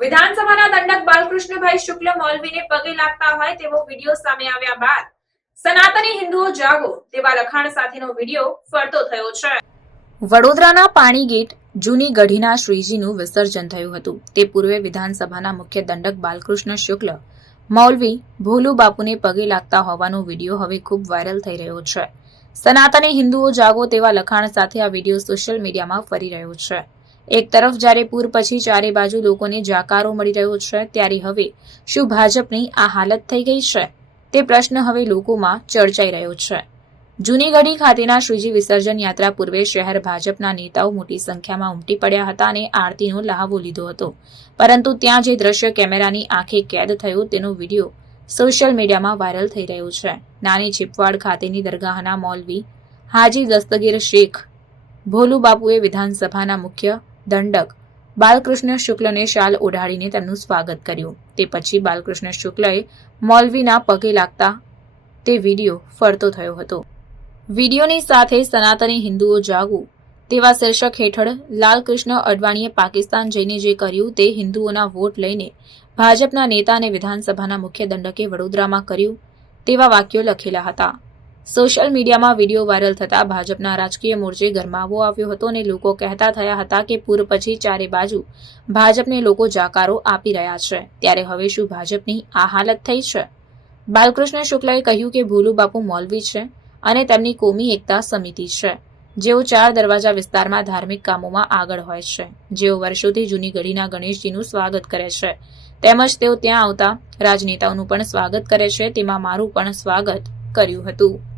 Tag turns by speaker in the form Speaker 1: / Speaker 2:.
Speaker 1: વિધાનસભાના દંડક બાલકૃષ્ણભાઈ શુક્લ મૌલવીને પગે લાગતા હોય તેવો વીડિયો સામે આવ્યા બાદ સનાતની હિન્દુઓ જાગો તેવા લખાણ સાથેનો વીડિયો ફરતો થયો છે. વડોદરાના પાણી ગેટ જૂની ગઢીના શ્રીજીનું વિસર્જન થયું હતું. તે પૂર્વે વિધાનસભાના મુખ્ય દંડક બાલકૃષ્ણ શુક્લ મૌલવી ભોલુ બાપુને પગે લાગતા હોવાનો વીડિયો હવે ખૂબ વાયરલ થઈ રહ્યો છે. સનાતની હિન્દુઓ જાગો તેવા લખાણ સાથે આ વીડિયો સોશિયલ મીડિયામાં ફરી રહ્યો છે. એક તરફ જ્યારે પૂર, પછી ચારે બાજુ લોકોને જાકારો મળી રહ્યો છે, ત્યારે હવે શું ભાજપની આ હાલત થઈ ગઈ છે? તે પ્રશ્ન હવે લોકોમાં ચર્ચાઈ રહ્યો છે. જૂનીગઢી ખાતેના શ્રીજી વિસર્જન યાત્રા પૂર્વે શહેર ભાજપના નેતાઓ મોટી સંખ્યામાં ઉમટી પડ્યા હતા અને આરતીનો લહાવો લીધો હતો. પરંતુ ત્યાં જે દ્રશ્ય કેમેરાની આંખે કેદ થયું તેનો વીડિયો સોશિયલ મીડિયામાં વાયરલ થઈ રહ્યો છે. નાની છીપવાડ ખાતેની દરગાહના મૌલવી હાજી દસ્તગીર શેખ ભોલુ બાપુએ વિધાનસભાના મુખ્ય દંડક. બાલકૃષ્ણ શુક્લને શાલ ઓઢાડીને તેમનું સ્વાગત કર્યું. તે પછી બાલકૃષ્ણ શુક્લએ મૌલવીના પગે લાગતા તે વીડિયો ફરતો થયો હતો. વિડીયોની સાથે સનાતની હિન્દુઓ જાગવું. તેવા શીર્ષક હેઠળ લાલકૃષ્ણ અડવાણીએ પાકિસ્તાન જઈને જે કર્યું તે હિન્દુઓના વોટ લઈને ભાજપના નેતા અને વિધાનસભાના મુખ્ય દંડકે વડોદરામાં કર્યું તેવા વાક્યો લખેલા હતા. સોશિયલ મીડિયામાં વીડિયો વાયરલ થતા ભાજપના રાજકીય મોરચે ગરમાવો આવ્યો હતો અને લોકો કહેતા થયા હતા કે પૂર પછી ચારે બાજુ ભાજપને લોકો જાકારો આપી રહ્યા છે. ત્યારે હવે શું ભાજપની આ હાલત થઈ છે? બાલકૃષ્ણ શુક્લાએ કહ્યું કે ભોલુ બાપુ મૌલવી છે અને તેમની કોમી એકતા સમિતિ છે. જેઓ ચાર દરવાજા વિસ્તારમાં ધાર્મિક કામોમાં આગળ હોય છે. જેઓ વર્ષોથી જૂની ગઢીના ગણેશજીનું સ્વાગત કરે છે. તેમજ તેઓ ત્યાં આવતા રાજનેતાઓનું પણ સ્વાગત કરે છે. તેમાં મારું પણ સ્વાગત કર્યું હતું.